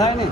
થાય ને?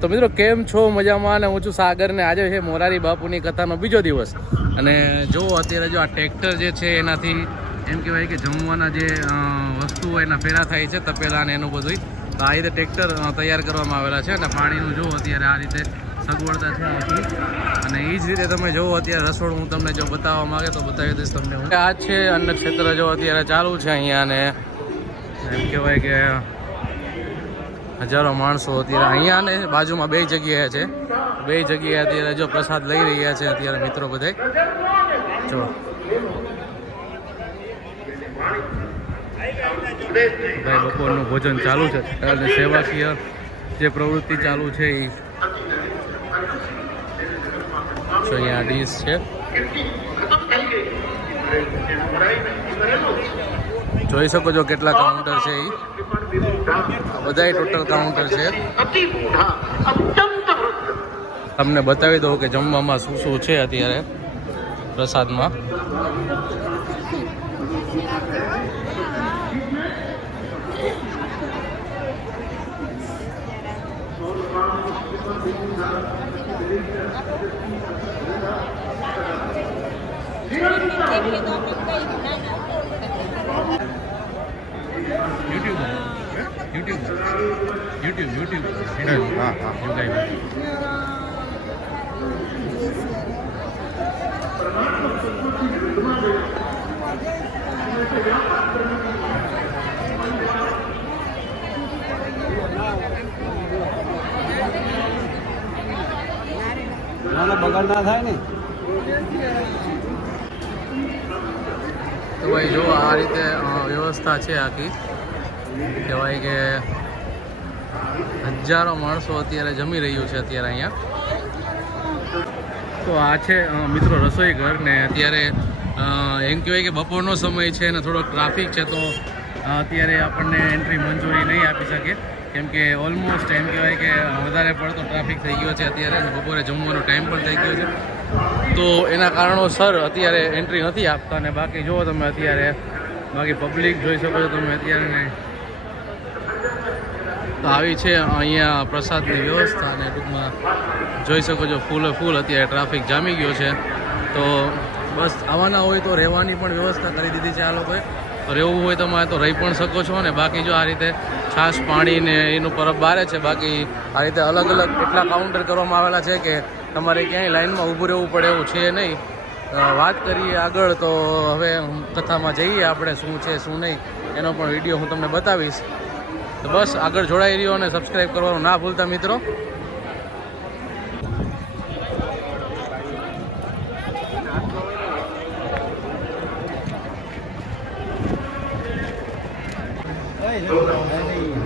તો મિત્રો, કેમ છો? મજામાં અને હું છું સાગર ને આજે છે મોરારી બાપુની કથાનો બીજો દિવસ. અને જો અત્યારે જો આ ટ્રેક્ટર જે છે એનાથી એમ કહેવાય કે જમવાના જે વસ્તુ વસ્તુઓ એના ફેરા થાય છે, તપેલા ને એનું બધું તો આ રીતે ટ્રેક્ટર તૈયાર કરવામાં આવેલા છે અને પાણીનું જો અત્યારે આ રીતે સગવડતા છે અને એ જ રીતે તમે જુઓ અત્યારે રસોડ હું તમને જો બતાવવા માંગે તો બતાવી દઈશ તમને આ છે અન્ન ક્ષેત્ર જો અત્યારે ચાલુ છે અહીંયા ને એમ કહેવાય કે હજારો માણસો અત્યારે અહીંયા ને બાજુમાં બે જગ્યાએ છે. બે જગ્યાએ અત્યારે જો પ્રસાદ લઈ રહ્યા છે અત્યારે મિત્રો બધા જો. ભાઈ બપોરનું ભોજન ચાલુ છે. અને સેવાકીય જે પ્રવૃત્તિ ચાલુ છે એ જો અહીંયા ડીશ છે જોઈ શકો છો કેટલા કાઉન્ટર છે એ બધા ટોટલ કાઉન્ટર છે. તમને બતાવી દઉં કે જમવામાં શું શું છે અત્યારે પ્રસાદમાં. YouTube YouTube YouTube YouTube you guy Thank you. નાના બગાડ ના થાય ને. તો ભાઈ જો આ રીતે વ્યવસ્થા છે આખી. કહેવાય કે હજારો માણસો અત્યારે જમી રહ્યું છે અત્યારે અહીંયા. તો આ છે મિત્રો રસોઈ ઘર ને અત્યારે એમ કહેવાય કે બપોરનો સમય છે અને થોડોક ટ્રાફિક છે તો અત્યારે આપણને એન્ટ્રી મંજૂરી નહીં આપી શકે કેમ કે ઓલમોસ્ટ એમ કહેવાય કે વધારે પડતો ટ્રાફિક થઈ ગયો છે અત્યારે બપોરે જમવાનો ટાઈમ પણ થઈ ગયો છે. તો એના કારણોસર અત્યારે એન્ટ્રી નથી આપતા અને બાકી જુઓ તમે અત્યારે, બાકી પબ્લિક જોઈ શકો છો તમે અત્યારે તો આવી છે અહીંયા પ્રસાદની વ્યવસ્થા અને ટૂંકમાં જોઈ શકો છો ફૂલે ફૂલ અત્યારે ટ્રાફિક જામી ગયો છે. તો બસ આવવાના હોય તો રહેવાની પણ વ્યવસ્થા કરી દીધી છે આ લોકોએ. રહેવું હોય તમારે તો રહી પણ શકો છો ને બાકી જો આ રીતે છાશ પાણી ને એનું પરબ બારે છે. બાકી આ રીતે અલગ અલગ એટલા કાઉન્ટર કરવામાં આવેલા છે કે તમારે ક્યાંય લાઈનમાં ઊભું રહેવું પડે એવું છે નહીં. વાત કરીએ આગળ તો હવે કથામાં જઈએ આપણે શું છે, શું નહીં. એનો પણ વીડિયો હું તમને બતાવીશ. તો બસ આગળ જોડાઈ રહ્યો અને સબસ્ક્રાઈબ કરવાનું ના ભૂલતા મિત્રો. લંગડી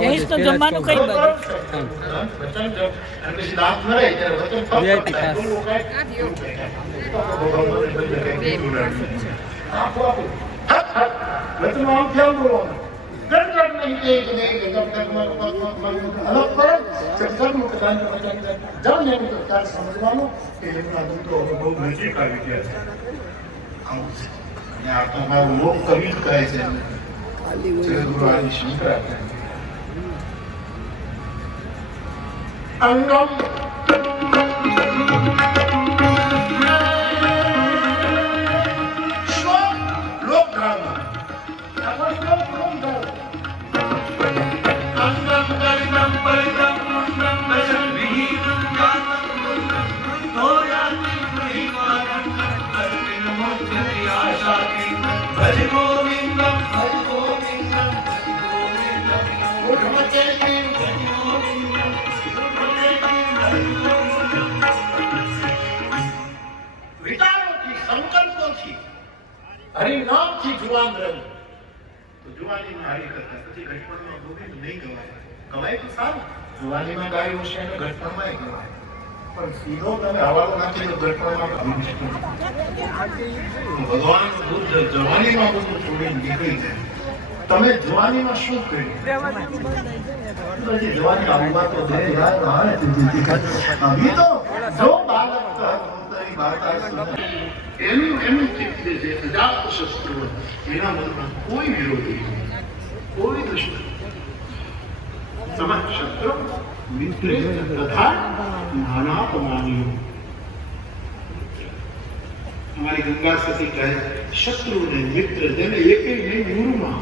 જઈશ તો જમવાનું કઈ બાજુ VIP પાસ. આમ ખ્યાલ નહીં કે ગમ અલગ કરો સત્સંગનું કથાનું વચન જાણ તો તાર સમજવાનું કે એમના દૂતો હવે બહુ નજીક આવી ગયા છે. આવું આ તો મારું લોક છે શંકર અંગમ હરિનામથી જુવાન રહી તો જુવાનીમાં હરી કરતા પછી ઘટપણમાં ગોવિંદ નહીં ગવાય ગવાય તો સારું જુવાનીમાં ગાયું હશે અને ઘટપણમાં ગવાય પણ સીધો તમે હવાલો નાખી તો ઘટપણમાં ભગવાન બુદ્ધ જવાનીમાં બધું છોડીને નીકળી જાય તમે જવાનીમાં શું કર્યું જવાની આવુમાં તો બે યાર બહાર અભી તો જો બાળક વાર્તા સુને, એનું એનું ચિત્ત જે છે. અજાત શસ્ત્રો એના મનમાં કોઈ વિરોધી નહીં, કોઈ દુશ્મન સમજ શસ્ત્રો મિત્ર તથા નાનાપમાનીઓ અમારી ગંગા સતી કહે શત્રુ ને મિત્ર જેને એકે નહીં ઉરમાં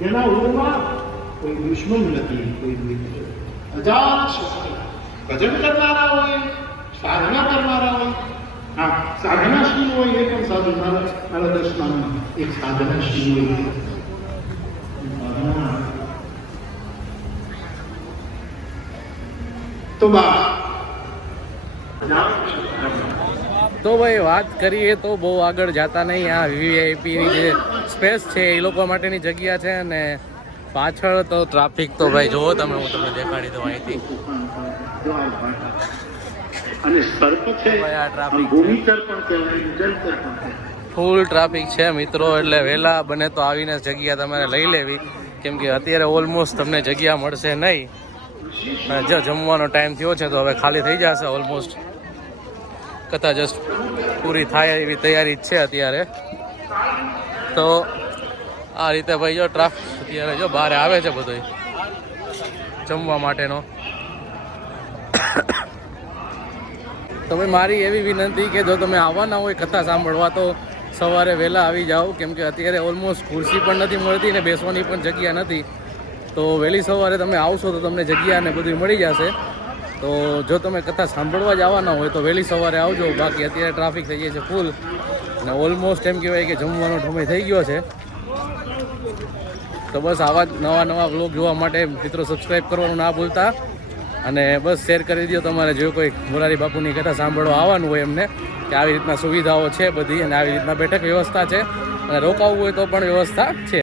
જેના ઉરમાં કોઈ દુશ્મન નથી કોઈ મિત્ર. અજાત શસ્ત્ર. ભજન કરનારા હોય સાધના કરનારા હોય હા સાધનાશીલ હોય એ પણ સાધુ મારા મારા દર્શનમાં એક સાધનાશીલ હોય તો તો ભાઈ વાત કરીએ તો બહુ આગળ જતા નહીં. આ વીવીઆઈપીની જે સ્પેસ છે એ લોકો માટેની જગ્યા છે અને પાછળ તો ટ્રાફિક તો ભાઈ જુઓ તમે હું તમને દેખાડી દઉં અહીંથી. અને સર્પ છે ભૂમિચર પણ કહેવાય જલચર પણ કહેવાય ફૂલ ટ્રાફિક છે મિત્રો એટલે વહેલા બને તો આવીને જગ્યા તમારે લઈ લેવી. કેમ કે અત્યારે ઓલમોસ્ટ તમને જગ્યા મળશે નહીં. જો જમવાનો ટાઈમ થયો છે તો હવે ખાલી થઈ જશે ઓલમોસ્ટ કથા જસ્ટ પૂરી થાય એવી તૈયારી જ છે અત્યારે. તો આ રીતે ભાઈ જો ટ્રાફિક અત્યારે જો બહાર આવે છે બધું જમવા માટેનો. તો ભાઈ મારી એવી વિનંતી કે જો તમે આવવાના હોય કથા સાંભળવા, તો સવારે વહેલા આવી જાઓ. કેમ કે અત્યારે ઓલમોસ્ટ ખુરશી પણ નથી મળતી ને બેસવાની પણ જગ્યા નથી. તો વહેલી સવારે તમે આવશો તો તમને જગ્યા ને બધું મળી જશે. તો જો તમે કથા સાંભળવા જ આવવાના હોય, તો વહેલી સવારે આવજો. બાકી અત્યારે ટ્રાફિક થઈ જાય છે ફૂલ અને ઓલમોસ્ટ એમ કહેવાય કે જમવાનો સમય થઈ ગયો છે. તો બસ આવા જ નવા નવા બ્લોગ જોવા માટે મિત્રો સબસ્ક્રાઈબ કરવાનું ના ભૂલતા. અને બસ શેર કરી દો તમારે જો કોઈ મોરારી બાપુની કથા સાંભળવા આવવાનું હોય એમને, કે આવી રીતના સુવિધાઓ છે બધી અને આવી રીતના બેઠક વ્યવસ્થા છે અને રોકાવવું હોય તો પણ વ્યવસ્થા છે.